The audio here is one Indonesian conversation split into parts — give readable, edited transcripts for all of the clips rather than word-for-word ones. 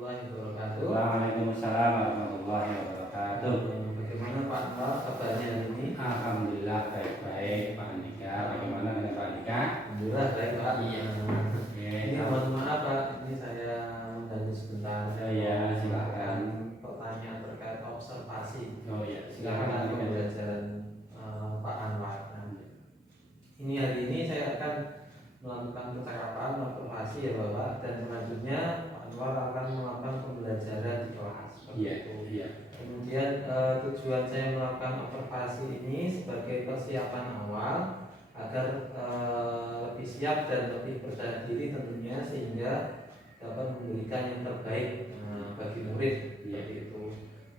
warahmatullahi wabarakatuh. Waalaikumsalam warahmatullahi wabarakatuh. Bagaimana Pak Anwar kabarnya hari ini? Alhamdulillah baik-baik Pak Andika. Bagaimana dengan Pak Andika? Alhamdulillah baik Pak. Iya. Ini mohon maaf Pak, ini saya mengganggu sebentar. Ya, silakan. Pertanyaan terkait observasi. Oh iya, Silakan silakan. pembelajaran Pak Anwar. Ini hari ini saya akan melakukan percakapan observasi ya Bapak, dan selanjutnya Pak Anwar akan melakukan pembelajaran di kelas. Iya, iya. Kemudian tujuan saya melakukan observasi ini sebagai persiapan awal agar lebih siap dan lebih percaya diri tentunya, sehingga dapat memberikan yang terbaik bagi murid seperti itu.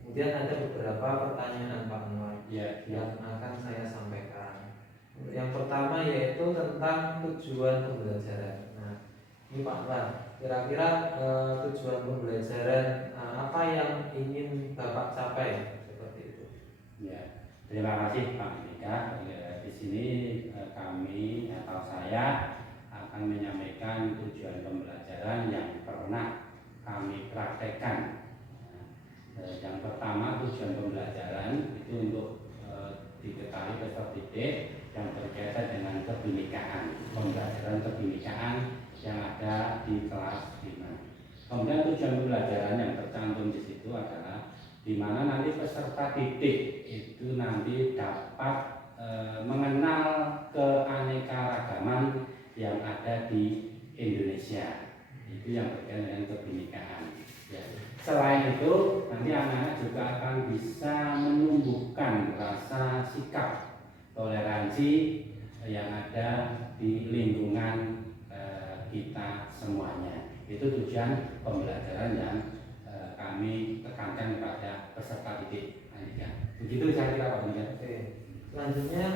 Kemudian ada beberapa pertanyaan Pak Anwar yang akan saya sampaikan. Yang pertama yaitu tentang tujuan pembelajaran. Nah, ini Pak Anwar, kira-kira tujuan pembelajaran apa yang ingin Bapak capai seperti itu? Ya, terima kasih Pak Andika. Di sini kami atau saya akan menyampaikan tujuan pembelajaran yang pernah kami praktekkan. Yang pertama, tujuan pembelajaran itu untuk diketahui peserta didik yang berkaitan dengan kebinekaan, pembelajaran kebinekaan yang ada di kelas 5. Kemudian tujuan pembelajaran yang tercantum di situ adalah di mana nanti peserta didik itu nanti dapat mengenal keanekaragaman yang ada di Indonesia. Itu yang berkaitan dengan kebinekaan. Ya. Selain itu, nanti anak-anak juga akan bisa menumbuhkan rasa sikap toleransi yang ada di lingkungan kita semuanya. Itu tujuan pembelajaran yang kami tekankan kepada peserta didik. Begitu saya kira Pak Nika. Oke. Selanjutnya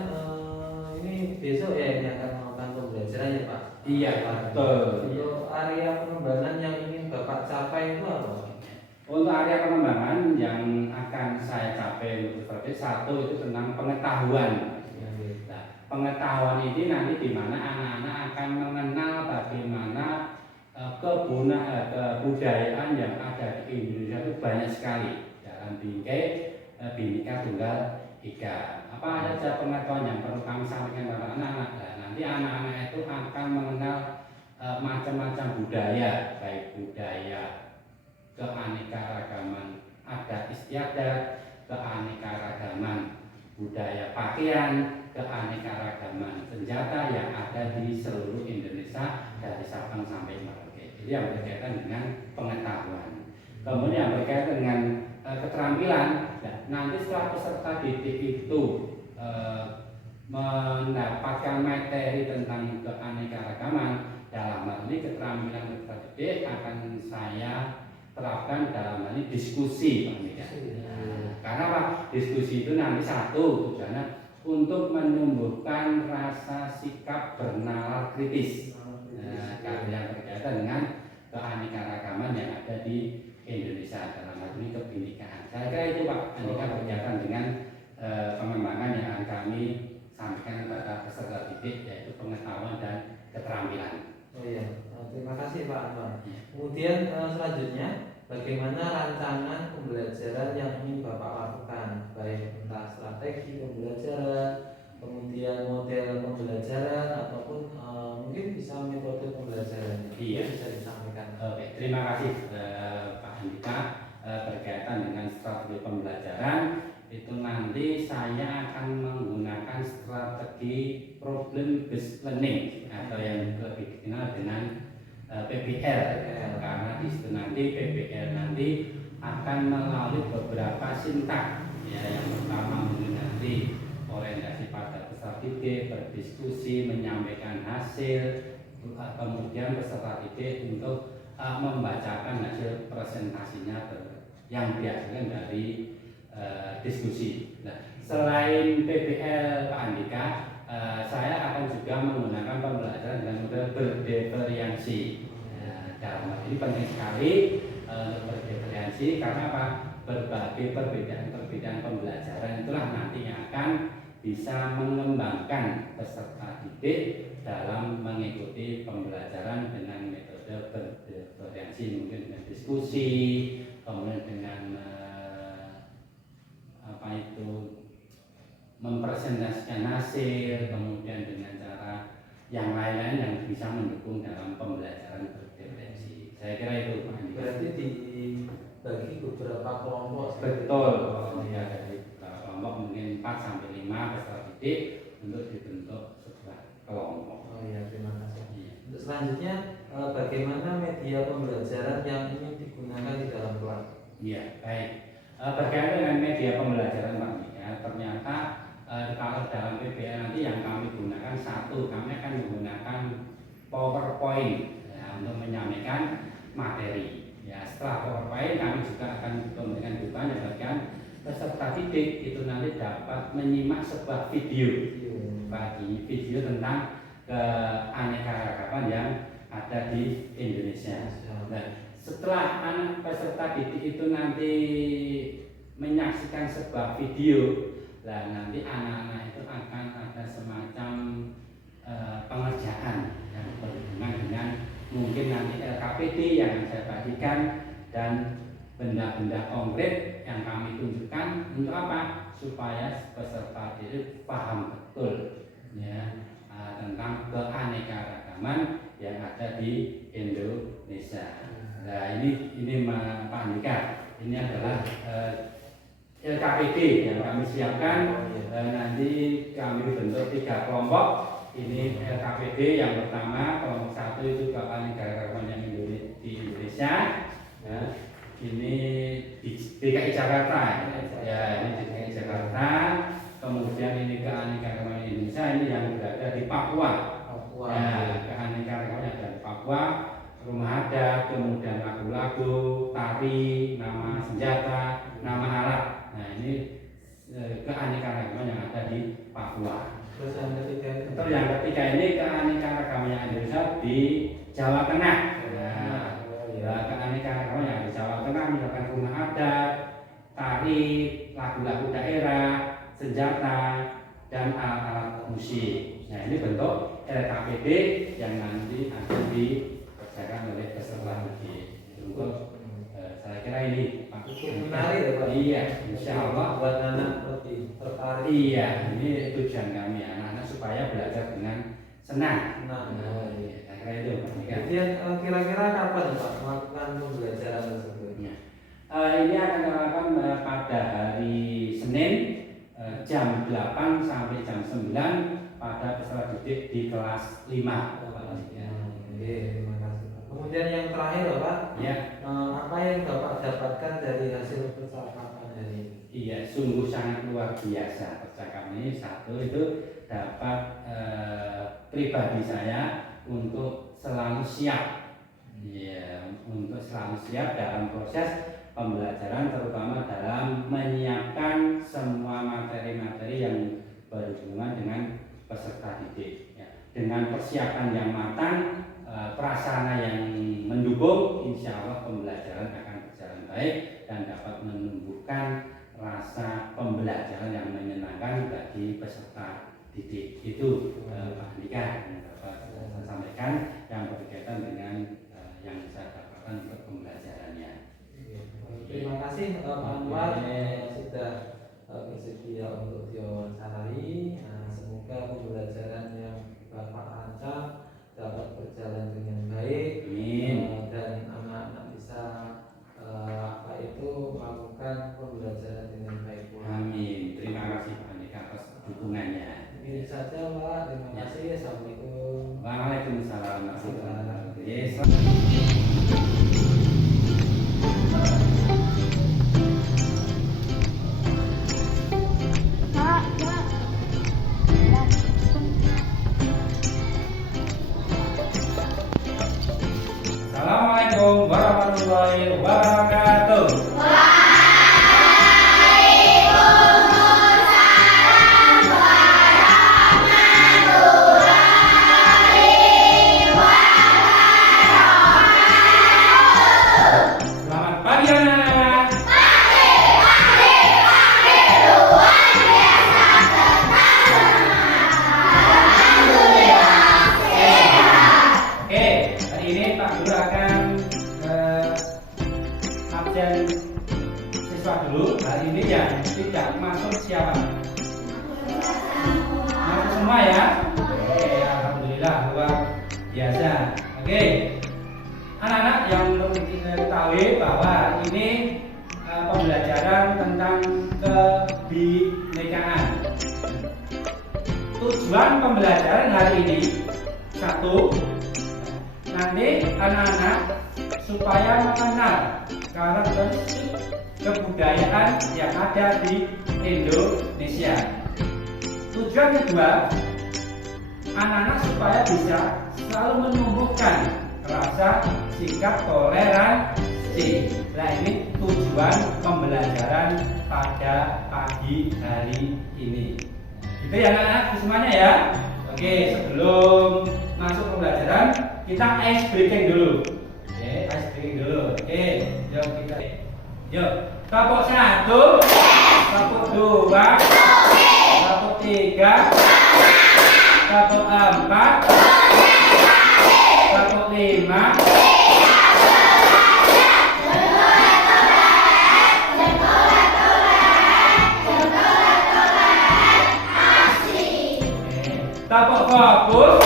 ini besok ya ini akan melakukan pembelajaran ya Pak? Iya betul. Untuk area pengembangan yang ingin Bapak capai itu apa? Untuk area pengembangan yang akan saya capai seperti satu itu tentang pengetahuan. Nah, pengetahuan ini nanti di mana anak-anak akan mengenal bagaimana kebudayaan yang ada di Indonesia itu banyak sekali dalam bingkai Bhinneka Tunggal Ika. Apa saja pengetahuan yang perlu kami sampaikan kepada anak-anak? Nah, nanti anak-anak itu akan mengenal macam-macam budaya, baik budaya keanekaragaman adat istiadat, keanekaragaman budaya pakaian, keanekaragaman senjata yang ada di seluruh Indonesia dari Sabang sampai Merauke. Jadi yang berkaitan dengan pengetahuan. Kemudian yang berkaitan dengan keterampilan. Nah, nanti setelah peserta didik itu mendapatkan materi tentang keanekaragaman, dalam hal ini keterampilan peserta didik akan saya terapkan dalam hal ini diskusi Pak Mika. Karena Pak, diskusi itu nanti satu tujuannya untuk menumbuhkan rasa sikap bernalar kritis. Yang berkaitan dengan keanekaragaman yang ada di Indonesia dalam hal ini kebinekaan. Saya kira itu Pak Andika berkaitan dengan pengembangan yang akan kami sampaikan kepada peserta didik, yaitu pengetahuan dan keterampilan. Oh iya, terima kasih Pak Anwar. Kemudian selanjutnya, bagaimana rancangan pembelajaran yang ingin Bapak lakukan, baik entah strategi pembelajaran, kemudian model pembelajaran, ataupun mungkin bisa metode pembelajaran. Iya, bisa disampaikan. Oke, terima kasih Pak Andika. Berkaitan dengan strategi pembelajaran itu nanti saya akan menggunakan strategi problem based learning atau yang lebih dikenal dengan PBL, karena di situ nanti PBL nanti akan melalui beberapa sintak ya. Yang pertama mungkin nanti orientasi pada peserta didik, berdiskusi, menyampaikan hasil, kemudian peserta didik untuk membacakan hasil presentasinya yang dihasilkan dari diskusi. Nah, selain PBL Pak Andika, saya akan juga menggunakan pembelajaran dengan model berdiferensi. Dalam hal ini penting sekali untuk berdiferensi karena apa? Berbagai perbedaan pembelajaran itulah nanti yang akan bisa mengembangkan peserta didik dalam mengikuti pembelajaran dengan metode berdiferensi. berinteraksi mungkin dengan diskusi, kemudian dengan mempresentasikan hasil, kemudian dengan cara yang lain-lain yang bisa mendukung dalam pembelajaran berinteraksi. Saya kira itu Pak Andika. Berarti dibagi beberapa kelompok. Betul. Ya, dari beberapa kelompok mungkin 4 sampai 5 peserta didik untuk dibentuk sebuah kelompok. Oh iya, terima kasih. Iya. Untuk selanjutnya, bagaimana media pembelajaran yang ingin digunakan di dalam kelas? Iya, baik. Berkaitan dengan media pembelajaran Pak Andika, ternyata kalau dalam PBL nanti yang kami gunakan satu, kami akan menggunakan PowerPoint ya, untuk menyampaikan materi. Ya, setelah PowerPoint kami juga akan memberikan dukungan yang bagian peserta didik itu nanti dapat menyimak sebuah video tentang keanekaragaman yang ada di Indonesia. Nah, setelah anak peserta didik itu nanti menyaksikan sebuah video, nah nanti anak-anak itu akan ada semacam pengerjaan yang berhubungan dengan mungkin nanti LKPD yang saya bagikan dan benda-benda konkret yang kami tunjukkan untuk apa? Supaya peserta didik paham betul ya tentang keanekaragaman yang ada di Indonesia. Nah ini Pak Andika, ini adalah LKPD yang kami siapkan. Nanti kami bentuk 3 kelompok. Ini LKPD yang pertama, kelompok 1 itu keanekaragaman yang di Indonesia. Ya, ini di DKI Jakarta. Ya, ini DKI Jakarta. Kemudian ini keanekaragaman Indonesia ini yang berada di Papua. Ya, keanekaragaman yang ada di Papua. Rumah adat, kemudian lagu-lagu, tari, nama senjata, nama alat. Nah ini keanekaragaman yang ada di Papua. Terus yang ketiga ini keanekaragaman yang Indonesia di Jawa Tengah. Nah, keanekaragaman yang di Jawa Tengah misalkan rumah adat, tari, lagu-lagu daerah, senjata, dan alat-alat musik. Nah ini bentuk LKPD yang nanti akan dikerjakan oleh peserta didik. Untuk saya kira ini Pak. Menarik ya Pak. Iya, insya Allah buat anak lebih tertarik. Iya, ini tujuan kami anak-anak supaya belajar dengan senang. Nah, iya, saya kira itu Pak. Kemudian kira-kira kapan Pak melakukan pembelajaran tersebut? Ini akan dilakukan pada hari Senin jam 8 sampai jam 9 pada peserta didik di kelas 5. Oke, terima kasih Pak. Kemudian yang terakhir Pak, ya. Apa yang Bapak dapatkan dari hasil percakapan hari ini? Iya, sungguh sangat luar biasa percakapan ini. Satu itu dapat pribadi saya untuk selalu siap, ya, untuk selalu siap dalam proses pembelajaran, terutama dalam menyiapkan semua materi-materi yang berhubungan dengan peserta didik. Ya. Dengan persiapan yang matang, prasarana yang mendukung, insya Allah pembelajaran akan berjalan baik dan dapat menumbuhkan rasa pembelajaran yang menyenangkan bagi peserta didik. Itu Pak Andika yang dapat saya sampaikan yang berkaitan dengan yang saya dapatkan untuk pembelajarannya. Terima kasih Pak Anwar sudah bersedia untuk diwawancarai. Semoga pembelajaran yang Bapak rancang dapat berjalan dengan baik. Amin. Dan anak-anak bisa melakukan pembelajaran dengan baik. Amin. Terima kasih Pak Andika atas dukungannya. Ini saja Pak. Terima kasih. Assalamualaikum. Waalaikumsalam warahmatullahi wabarakatuh. Assalamualaikum warahmatullahi wabarakatuh. siapa? Masuk semua ya? Oke, alhamdulillah luar biasa. Oke, anak-anak yang perlu diketahui bahwa ini pembelajaran tentang kebinekaan. Tujuan pembelajaran hari ini satu, nanti anak-anak supaya mengenal karakteristik kebudayaan yang ada di Indonesia. Tujuan kedua, anak-anak supaya bisa selalu menumbuhkan rasa sikap toleransi. Nah, ini tujuan pembelajaran pada pagi hari ini. Gitu ya anak-anak semuanya ya. Oke, sebelum masuk pembelajaran kita ice breaking dulu. Oke, ice breaking dulu. Oke, yuk kita. Yuk, tepuk 1, tepuk 2, tepuk 3, tepuk 4, tepuk 5. Tepuk fokus.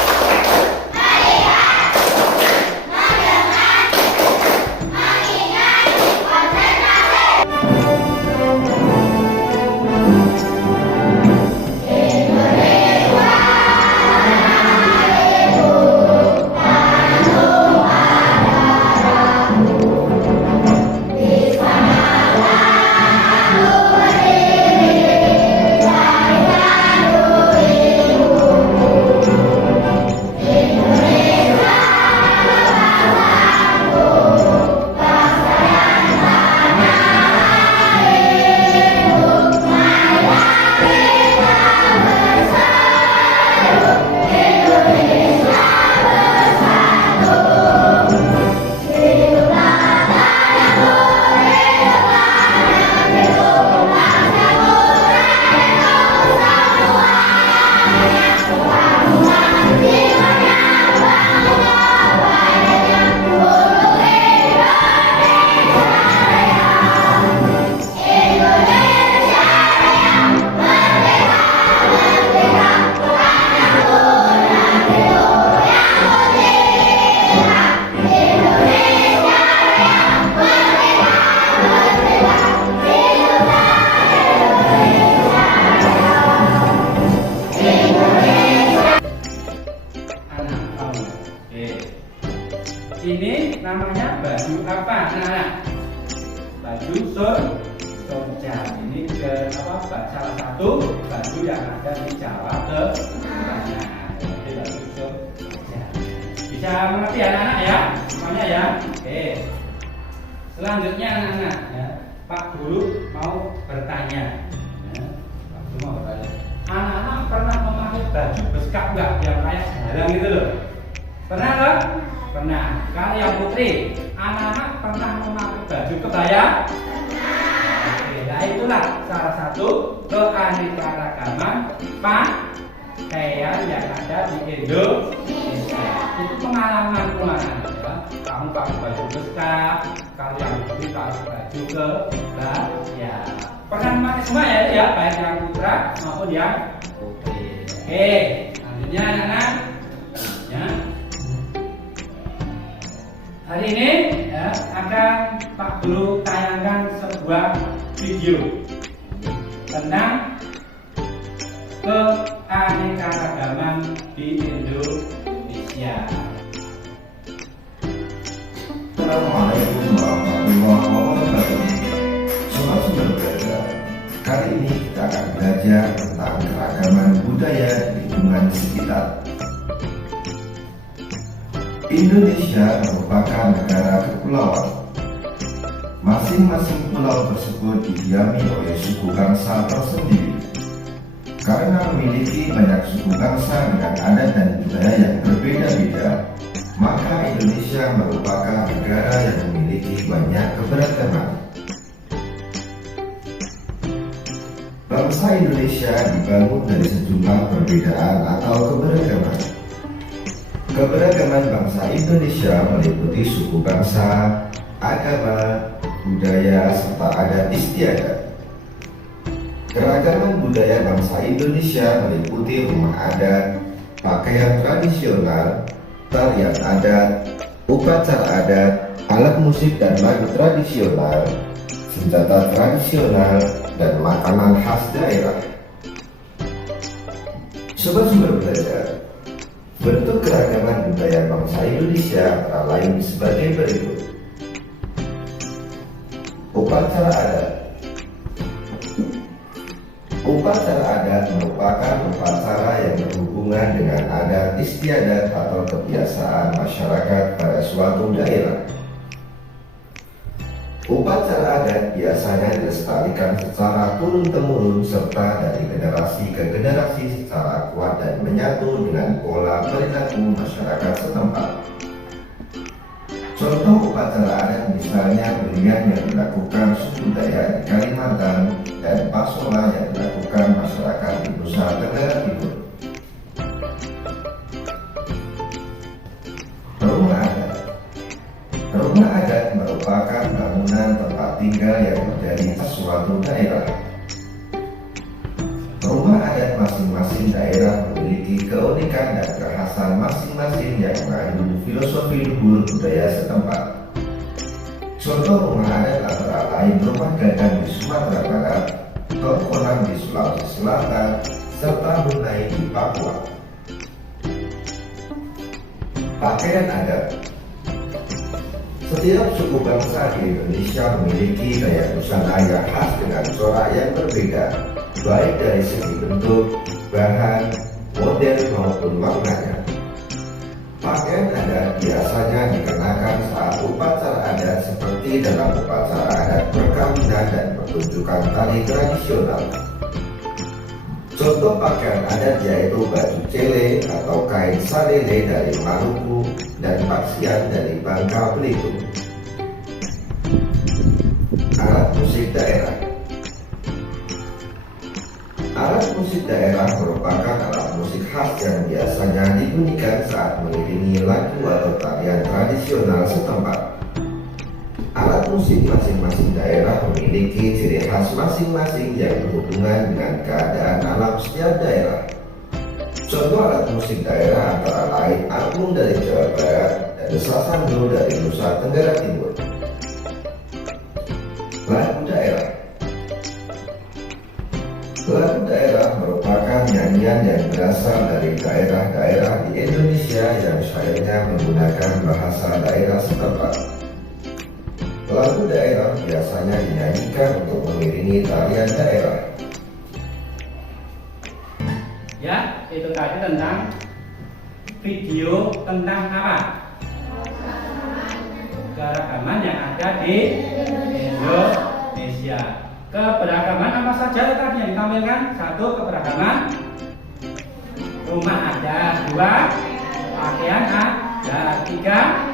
Ini namanya baju apa? Nah, baju sorja. Ini salah satu baju yang ada di Jawa Tengah. Jadi baju sorja. Bisa mengerti anak-anak ya? Semuanya ya? Oke. Selanjutnya anak-anak ya, Pak Guru mau bertanya. Ya, Pak Guru mau bertanya. Anak-anak pernah memakai baju beskap enggak? Yang kayak jarang gitu loh. Pernah kan? Pernah. Kalau yang putri, anak-anak pernah memakai baju kebaya? Pernah. Oke, nah itulah salah satu keanekaragaman pakaian yang ada di Indonesia. Itu pengalaman ya. Kamu pakai baju beskap, kalau yang putri pakai baju kebaya. Pernah memakai semua ya, baik yang putra maupun yang putri. Oke, selanjutnya anak-anak. Hari ini ya, akan Pak Guru tayangkan sebuah video tentang keanekaragaman di Indonesia. Assalamualaikum warahmatullahi wabarakatuh. Sobat Sumber Belajar, kali ini kita akan belajar tentang keragaman budaya di lingkungan sekitar. Indonesia merupakan negara kepulauan. Masing-masing pulau tersebut didiami oleh suku bangsa tersendiri. Karena memiliki banyak suku bangsa dengan adat dan budaya yang berbeda-beda, maka Indonesia merupakan negara yang memiliki banyak keberagaman. Bangsa Indonesia dibangun dari sejumlah perbedaan atau keberagaman. Keberagaman bangsa Indonesia meliputi suku bangsa, agama, budaya, serta adat istiadat. Keragaman budaya bangsa Indonesia meliputi rumah adat, pakaian tradisional, tarian adat, upacara adat, alat musik dan lagu tradisional, senjata tradisional, dan makanan khas daerah. Sobat-sobat belajar, bentuk keragaman budaya bangsa Indonesia antara lain sebagai berikut. Upacara adat. Upacara adat merupakan upacara yang berhubungan dengan adat istiadat atau kebiasaan masyarakat pada suatu daerah. Upacara adat biasanya dilestarikan secara turun-temurun serta dari generasi ke generasi secara kuat dan menyatu dengan pola perilaku masyarakat setempat. Contoh upacara adat misalnya berian yang dilakukan suku Dayak di Kalimantan dan pasola yang dilakukan masyarakat di Nusa Tenggara Timur. Rumah adat. Rumah adat merupakan bangunan tempat tinggal yang menjadi suatu daerah. Rumah adat masing-masing daerah memiliki keunikan dan kekhasan masing-masing yang mengandung filosofi luhur budaya setempat. Contoh rumah adat antara lain rumah gadang di Sumatera Barat, Tongkonan di Sulawesi Selatan, serta Hunai di Papua. Pakaian adat. Setiap suku bangsa di Indonesia memiliki gaya busana yang khas dengan corak yang berbeda, baik dari segi bentuk, bahan, model maupun maknanya. Pakaian adat biasanya dikenakan saat upacara adat seperti dalam upacara adat perkawinan dan pertunjukan tari tradisional. Contoh pakaian adat yaitu baju cele atau kain salele dari Maluku dan paksian dari Bangka Belitung. Alat musik daerah. Alat musik daerah merupakan alat musik khas yang biasanya dibunyikan saat mengiringi lagu atau tarian tradisional setempat. Alat musik masing-masing daerah memiliki ciri khas masing-masing yang berhubungan dengan keadaan alam setiap daerah. Contoh alat musik daerah antara lain angklung dari Jawa Barat dan sasando dari Nusa Tenggara Timur. Lagu daerah. Lagu daerah merupakan nyanyian yang berasal dari daerah-daerah di Indonesia yang syairnya menggunakan bahasa daerah setempat. Lagu daerah biasanya dinyanyikan untuk mengiringi tarian daerah. Ya, itu tadi tentang video tentang apa? Keragaman yang ada di Indonesia. Keberagaman apa saja tadi yang ditampilkan? Satu, keberagaman rumah adat. Dua, pakaian adat. Tiga,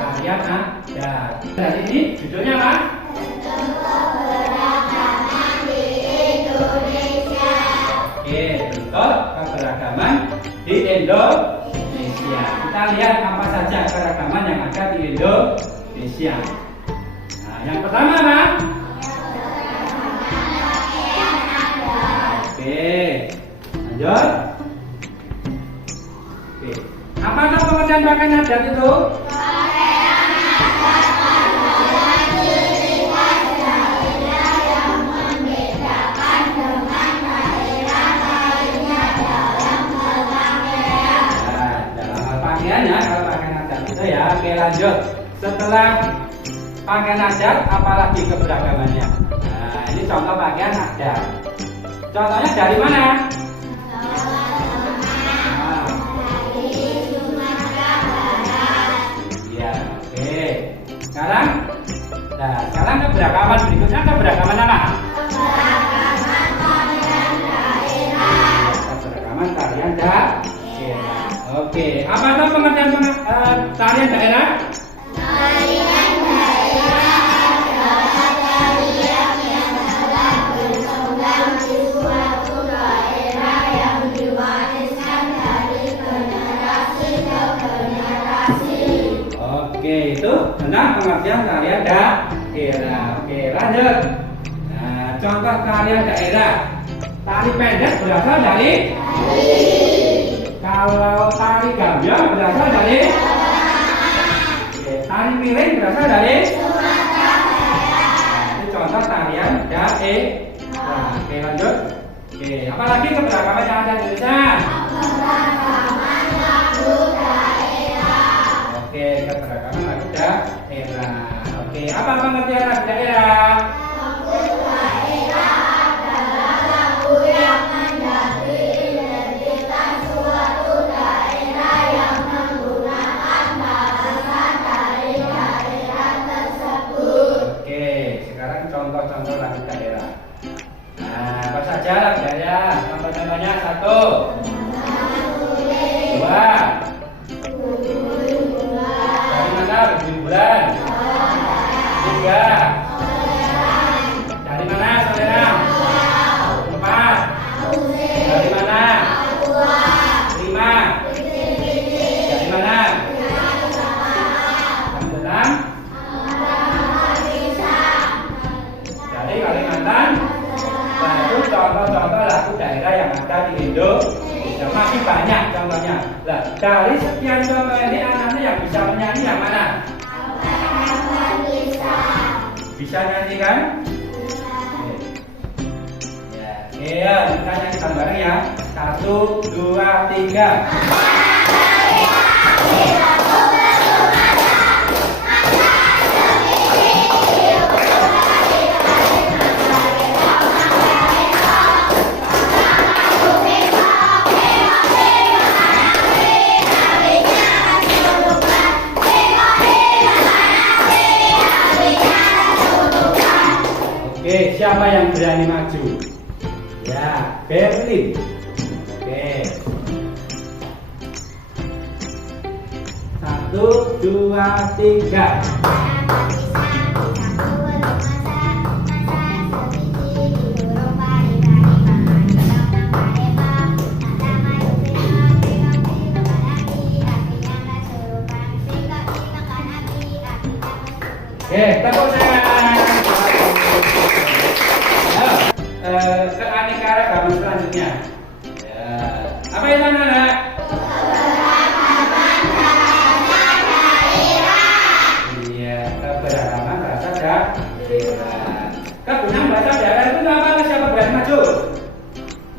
tarian adat. Dan ini judulnya apa? Keberagaman di Indonesia. Oke, bentuk keberagaman di Indonesia. Kita lihat apa saja keragaman yang ada di Indonesia. Nah, yang pertama apa? Oke, lanjut. Oke, apa itu pengertian pakaian adat itu? Pakaian adat adalah ciri khas daerah yang membedakan dengan daerah lainnya dalam berpakaian. Nah, dalam hal pakaian ya, kalau pakaian adat itu ya. Oke, lanjut. Setelah pakaian adat, apalagi keberagamannya? Nah, ini contoh pakaian adat. Contohnya dari mana? Dari Sumatera Barat. Iya, oke. Sekarang keberagaman berikutnya keberagaman apa? Keberagaman tarian daerah. Keberagaman tarian daerah. Oke, apa itu pengertian tarian daerah? Tarian daerah adalah tarian yang telah berkembang di suatu daerah yang diwariskan dari generasi ke generasi. Oke, itu tentang pengertian tarian daerah. Oke, lanjut. Nah, contoh tarian daerah. Tari pendek berasal dari kalau tari gambang berasal dari tari miring berasal dari ini contoh tarian daerah. Oke, lanjut. Oke, apalagi keberagaman yang ada di Indonesia? Oke, keberagaman lagu daerah. Oke, apa pengertian lagu daerah? Contoh-contoh lagu daerah. Nah, apa saja lagu daerah? Contoh-contohnya 1, 2. Dari mana bulan? 3. Dari mana saudara? 4. Dari mana? 5. Dari mana? 6. Kalimantan. Nah, itu contoh-contoh lagu daerah yang ada di Indonesia. Masih banyak contohnya. Nah, dari sekian contoh ini anak-anak yang bisa menyanyi yang mana? Bisa nyanyi kan? Ya, kita nyanyikan bareng ya. 1, 2, 3. Oke, siapa yang berani maju? Ya, Berlin. Oke. 1, 2, 3. Oke, tepuk tangan. Keanekaragaman selanjutnya. Ya. Apa itu anak-anak? Iya, keberagaman bahasa daerah. Kegunaan bahasa daerah itu apa? Siapa berani maju?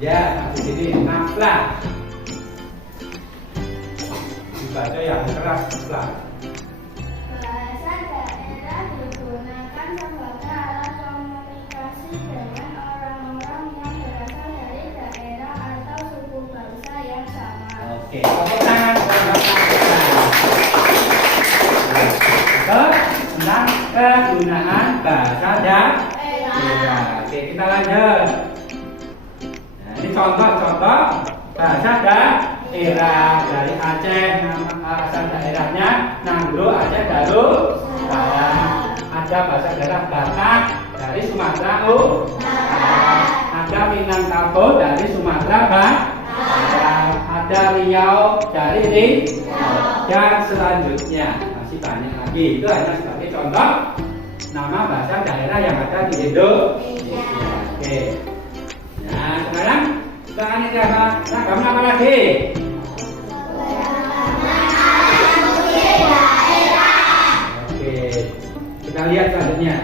Ya, di sini naflah. Dibaca yang keras naflah. Oke, tepuk tangan. Tentang kegunaan bahasa daerah. Oke, kita lanjut. Nah, ini contoh-contoh bahasa daerah dari Aceh. Nama asal daerahnya Nanggro, Aceh, Darussalam. Ada bahasa daerah Batak dari Sumatera Utara. Ada Minangkabau dari Sumatera Barat. Ada Riau dari Riau. Dan selanjutnya masih banyak lagi. Itu hanya sebagai contoh nama bahasa daerah yang ada di Indonesia. Oke. Nah, sekarang keanekaragaman apa lagi? Oke. Kita lihat selanjutnya.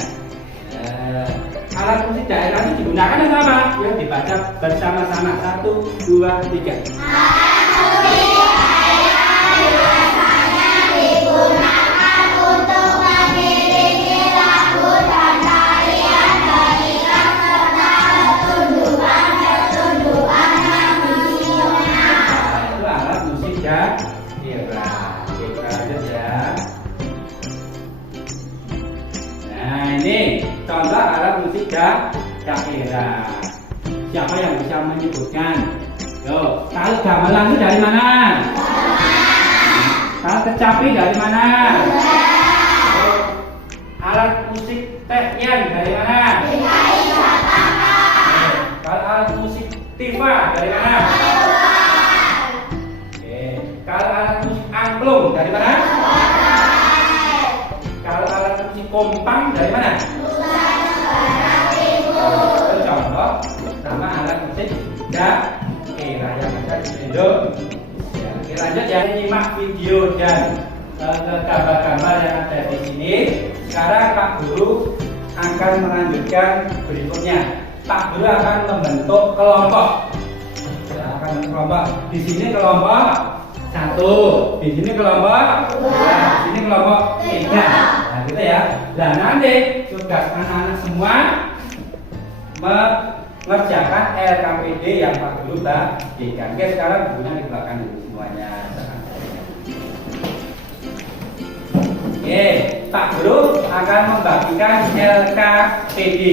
Alat musik daerah itu digunakan untuk apa? Yuk dibaca bersama-sama. 1, 2, 3. Alat musik daerah biasanya digunakan untuk mengiringi lagu dan tarian daerah serta pertunjukan nasional. Itu alat musik daerah. Kita lanjut ya. Nah, ini contoh alat musik daerah. Siapa yang bisa menyebutkan? Yo, kalau gamelan itu dari mana? Kalau kecapi dari mana? Alat musik tehian dari mana? Kalau alat musik tifa dari mana? Oke. Kalau alat musik angklung dari mana? Kalau alat musik kompang dari mana? Indonesia. Oke, rakyat ada di Indonesia. Oke, lanjut ya, nyimak video dan gambar-gambar yang ada di sini. Sekarang Pak Guru akan melanjutkan berikutnya. Pak Guru akan membentuk kelompok. Ya, akan membentuk kelompok. Di sini kelompok 1, di sini kelompok 2, di sini kelompok 3. Nah, gitu ya. Dan nanti tugas anak-anak semua mengerjakan LKPD yang Pak Guru bagikan. Oke, sekarang gurunya di belakang dulu semuanya. Oke, Pak Guru akan membagikan LKPD.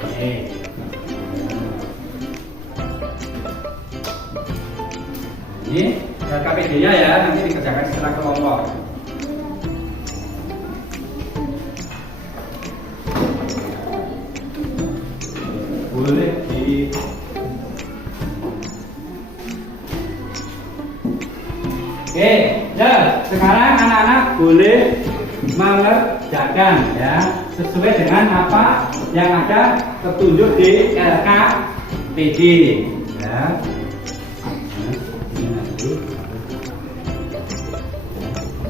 Oke. Ini LKPD-nya ya, nanti dikerjakan secara kelompok. Boleh di Oke, ya sekarang anak-anak boleh mengerjakan ya sesuai dengan apa yang ada petunjuk di LKPD ya. Ini nanti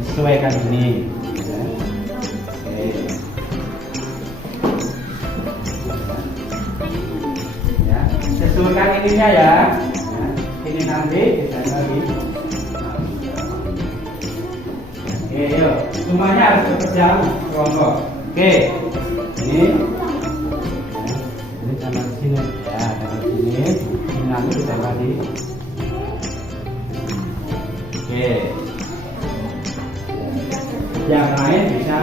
sesuaikan ini ya. Oke. Ya, sesuaikan ininya ya. Nah, ini nanti kita lagi. Oke, yuk. Semuanya harus bekerja kelompok. Oke. Ini sama sini ya, sama sini. Ini nanti kita lagi. Oke. Yang lain bisa.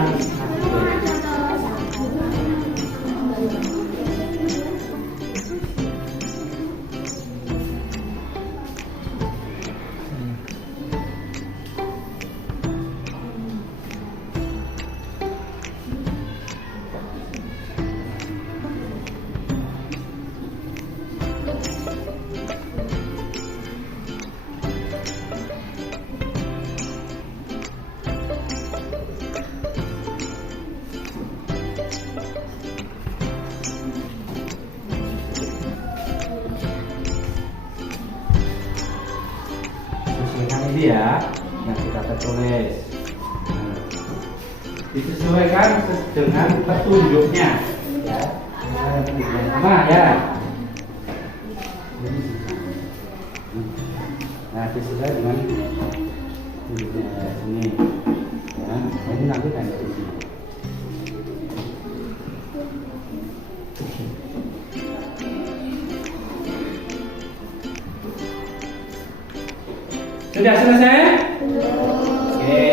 Ini ya yang kita tulis. Nah, disesuaikan dengan petunjuknya ya. Nah ya. Nah disesuaikan dengan petunjuknya ya, ini ya. Ini nanti kan di sini. Sudah selesai? Oke.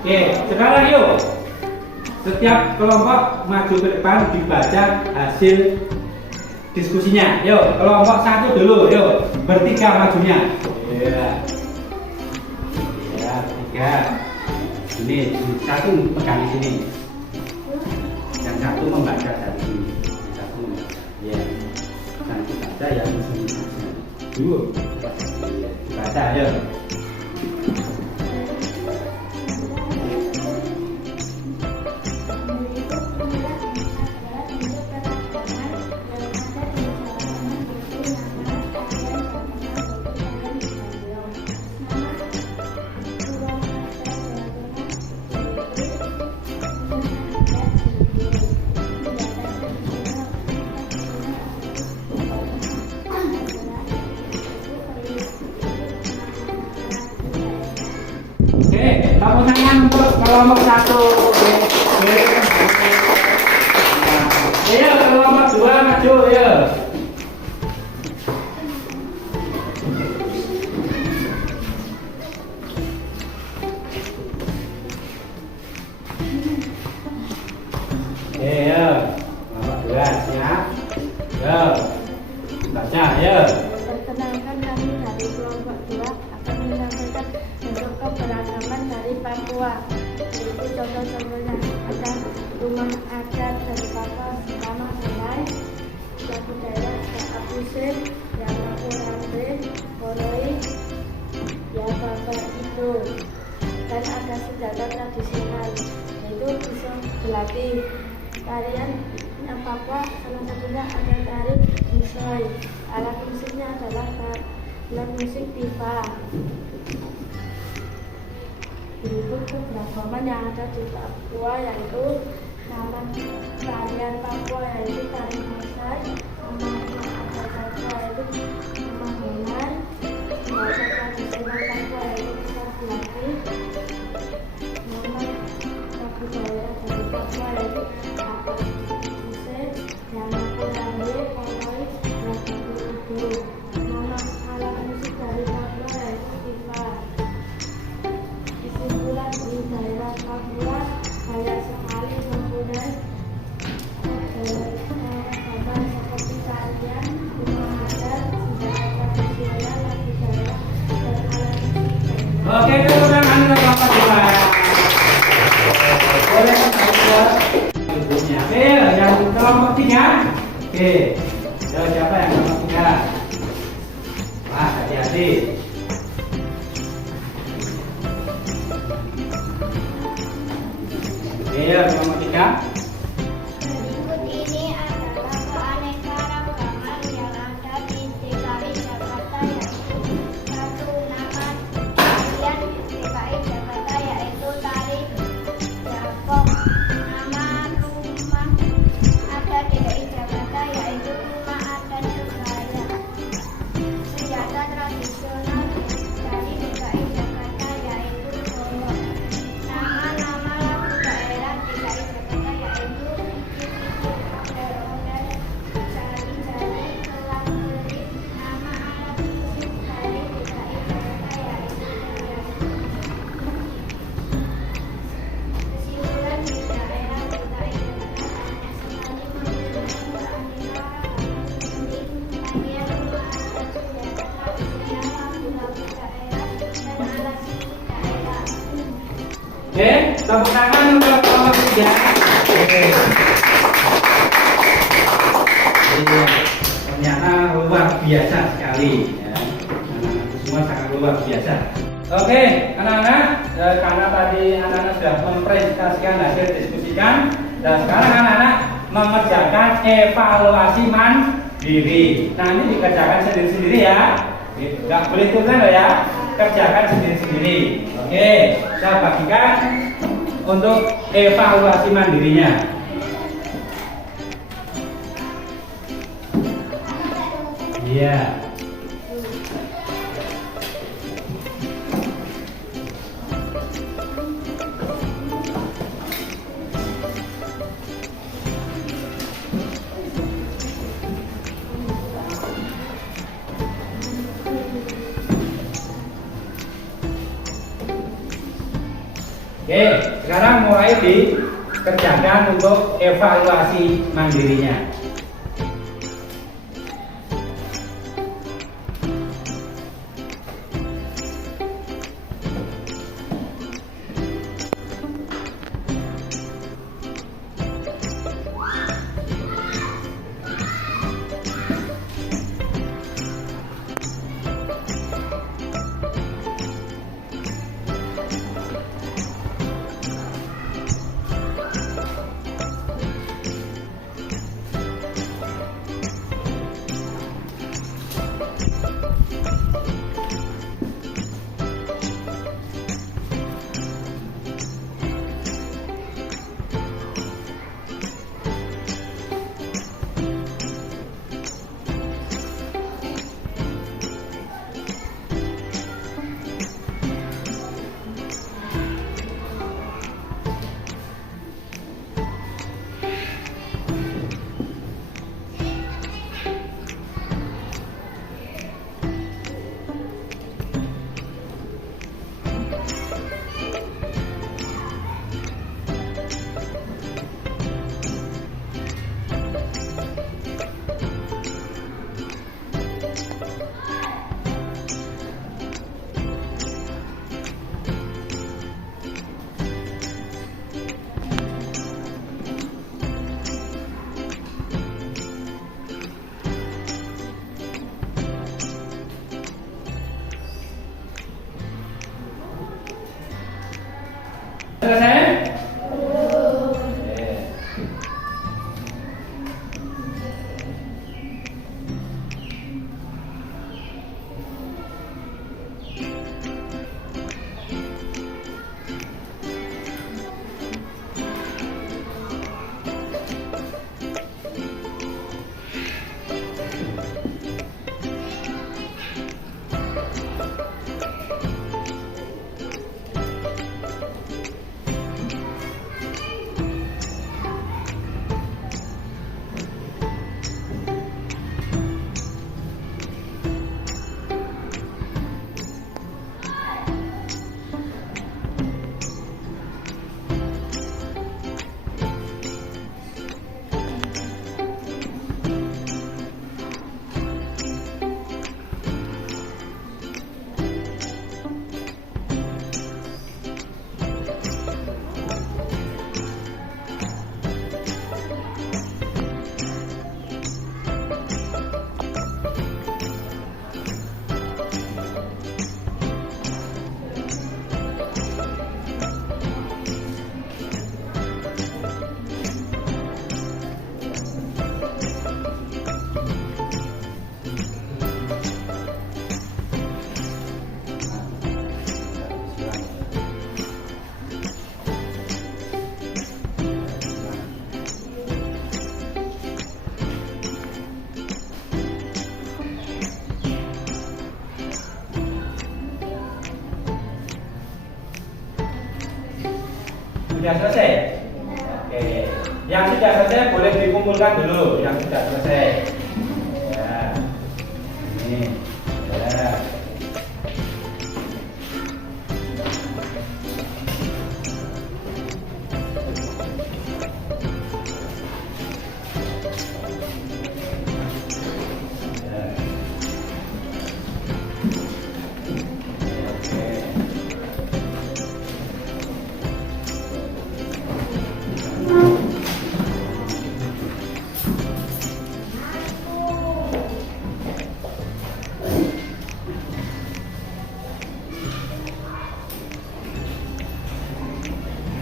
Oke, sekarang yuk. Setiap kelompok maju ke depan dibaca hasil diskusinya. Yuk, kelompok 1 dulu, yuk. Bertiga majunya. Ya, ini satu pegang di sini, yang satu membaca dari sini, satu membaca, ya, yang dibaca yang di sini dulu, baca ya. Tepuk tangan untuk kelompok 1. Ayo kelompok 2 maju ya. Ya, kelompok 2 siap. Ya, baca ya. Perkenalkan kami dari kelompok 2 akan menyampaikan bentuk keberagaman dari Papua, yaitu contoh-contohnya ada rumah adat dari Papua pertama mulai musim, yang aku ramben, koroi, ya bapak itu. Dan ada senjata tradisional, yaitu pisau belati. Tarian yang Papua salah satunya ada tari musoi. Alat musiknya adalah alat musik pipa. Berikut beberapa momen yang ada di Papua, yaitu nama tarian Papua yaitu tari Masai, nama ada Papua yaitu nama Bonai, bahasa tradisional Papua yaitu pisau belati, nama lagu daerah dari Papua yaitu apa musik, yang aku rambe, koroi, dan lagu itu. Nama alat musik dari Papua yaitu pipa. Kesimpulan, di daerah Papua banyak sekali mempunyai bahan seperti tarian, rumah adat, senjata tradisional, lagu daerah, dan alat musik. Oke, tepuk tangan untuk Bapak Tuhan. Boleh Papua ibunya. Oke, yang kelompok 3. Oke, siapa yang kelompok 3? Wah, hati-hati. Iya, kelompok 3. Berikut ini adalah keanekaragaman yang ada di DKI Jakarta, yaitu satu nama tarian DKI Jakarta yaitu tari Japok. Nama rumah adat DKI Jakarta yaitu rumah adat Subaya. Senjata tradisional dari DKI Jakarta yaitu golok. Nama-nama lagu daerah DKI Jakarta yaitu ondel-ondel, jari-jari, kelang-keling. Nama alat musik dari DKI Jakarta yaitu teriak. Kesimpulan, di daerah DKI Jakarta banyak sekali mempunyai keanekaragaman seni, tarian, rumah adat, senjata tradisional, lagu-lagu daerah, dan alat musik daerah. Oke, tepuk tangan untuk kelompok 3. Oke. Iya, ternyata luar biasa sekali ya. Anak-anak semua sangat luar biasa. Oke, anak-anak, karena tadi anak-anak sudah mempresentasikan hasil diskusikan, dan sekarang anak-anak mengerjakan evaluasi mandiri. Nah, ini dikerjakan sendiri-sendiri ya. Nggak boleh tulen loh ya. Kerjakan sendiri-sendiri. Oke, saya bagikan untuk evaluasi mandirinya. Iya. Oke, sekarang mulai dikerjakan untuk evaluasi mandirinya. Sudah selesai? Oke. Yang sudah selesai boleh dikumpulkan dulu. Yang sudah selesai. Ya. Ini. Ya.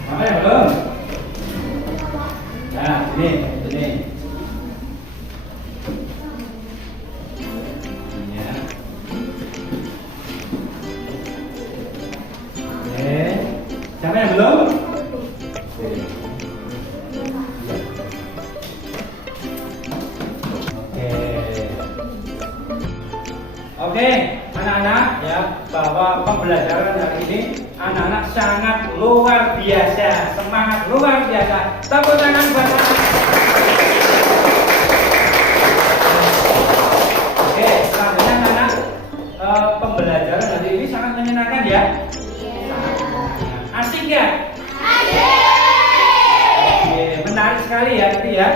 Mana yang belum? Nah, ini. Ya. Oke. Siapa yang belum? Oke, anak-anak ya, bahwa pembelajaran hari ini anak-anak sangat luar biasa, semangat luar biasa. Tepuk tangan buat anak. Oke, selanjutnya anak-anak, pembelajaran hari ini sangat menyenangkan ya. Asik ya? Oke, menarik sekali ya nanti ya.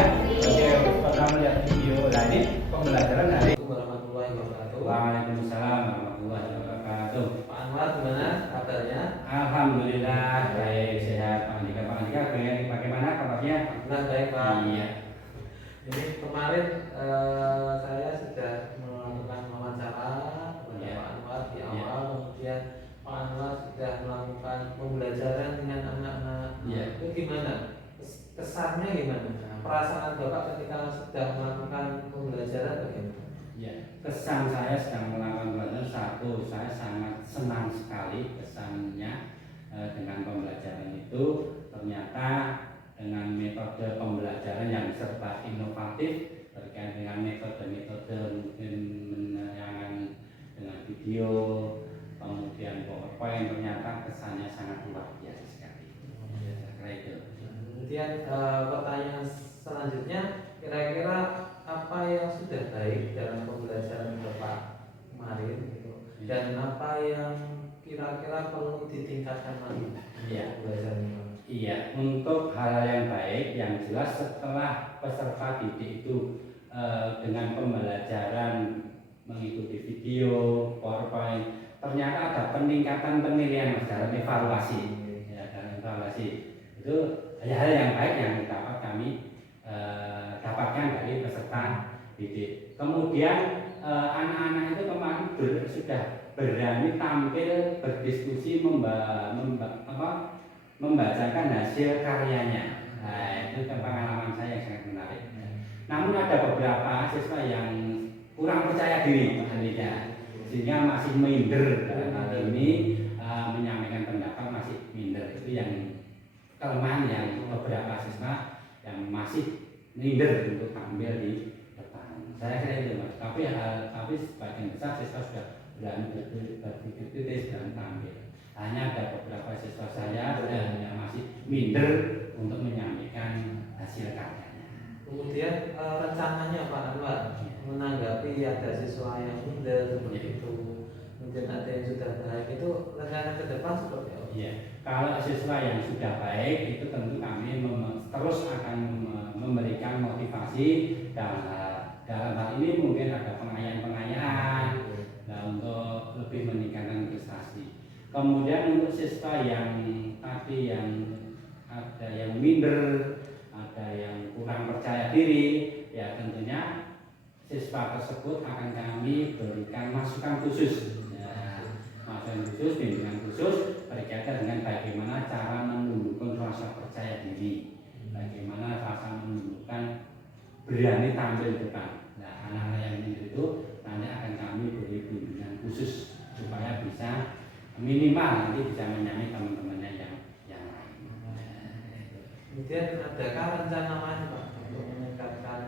Oke, pertama lihat video. Nah ini pembelajaran hari. Warahmatullahi wabarakatuh. Waalaikumsalam warahmatullahi wabarakatuh. Pak Anwar gimana kabarnya? Alhamdulillah baik, sehat. Pak Andika, bagaimana kabarnya? Alhamdulillah baik Pak. Iya. Ini kemarin saya sudah melakukan wawancara kepada Iya. Pak Anwar di awal, Iya. kemudian Pak Anwar sudah melakukan pembelajaran dengan anak-anak. Iya. Itu gimana? Kesannya gimana? Perasaan Bapak ketika sudah melakukan pembelajaran bagaimana? Ya, kesan saya sedang melakukan pembelajaran satu, saya sangat senang sekali kesannya dengan pembelajaran itu. Ternyata dengan metode pembelajaran yang serba inovatif terkait dengan metode-metode mungkin menayangan dengan video, kemudian PowerPoint, ternyata kesannya sangat luar biasa sekali. Kira itu. Kemudian pertanyaan selanjutnya, kira-kira apa yang sudah baik dalam pembelajaran Bapak kemarin gitu, dan apa yang kira-kira perlu ditingkatkan lagi Iya. pembelajaran Bapak? Iya, untuk hal yang baik yang jelas setelah peserta didik itu dengan pembelajaran mengikuti video, PowerPoint, ternyata ada peningkatan penilaian Mas, dalam evaluasi. Ya, dalam evaluasi itu hal yang baik yang dapat kami dapatkan dari peserta didik. Kemudian anak-anak itu kemarin sudah berani tampil berdiskusi membacakan hasil karyanya. Nah, itu pengalaman saya yang sangat menarik. Namun ada beberapa siswa yang kurang percaya diri sehingga masih minder dalam hal ini, menyampaikan pendapat masih minder. Itu yang kelemahan yang beberapa siswa yang masih minder untuk tampil di depan. Saya kira itu Mas. Tapi sebagian besar siswa sudah berani berpikir kritis dan tampil. Hanya ada beberapa siswa saya yang masih minder untuk menyampaikan hasil karyanya. Kemudian rencananya Pak Anwar menanggapi ada siswa yang minder seperti itu, kemudian ada yang sudah baik, itu rencana ke depan seperti apa? Iya. Kalau siswa yang sudah baik itu tentu kami terus akan memberikan motivasi dalam hal ini mungkin ada pengayaan-pengayaan untuk lebih meningkatkan prestasi. Kemudian untuk siswa yang tadi yang ada yang minder, ada yang kurang percaya diri, ya tentunya siswa tersebut akan kami berikan masukan khusus. Ya, masukan khusus, bimbingan khusus berkaitan dengan bagaimana cara menumbuhkan rasa percaya diri, bagaimana rasa menumbuhkan berani tampil di depan. Nah, anak-anak yang minder itu nanti akan kami beri bimbingan khusus supaya bisa minimal nanti bisa menyanyi teman-temannya yang lain. Kemudian adakah rencana lain Pak untuk meningkatkan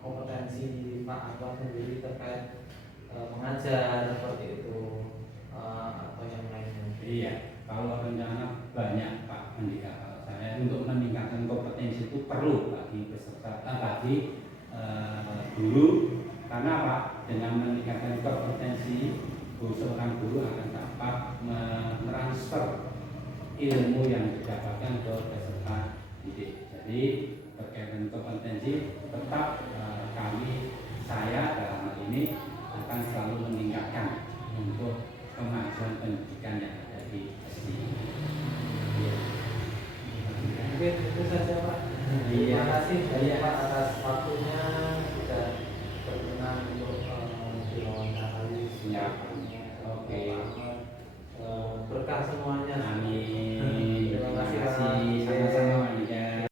kompetensi Pak Anwar sendiri terkait mengajar seperti itu atau yang lainnya? Iya, kalau rencana banyak Pak. Pak Andika, kalau saya untuk meningkatkan kompetensi itu perlu bagi peserta, bagi guru, karena apa? Dengan meningkatkan kompetensi, seorang guru akan dapat mentransfer ilmu yang didapatkan ke peserta didik. Jadi berkaitan kompetensi tetap saya dalam hal ini akan selalu meningkatkan untuk kemajuan pendidikan yang ada di SD. Ya. Oke, itu saja Pak. Iya. Terima kasih banyak Pak atas waktunya sudah berkenan untuk diwawancara. Siap. Oke. Berkah semuanya. Amin.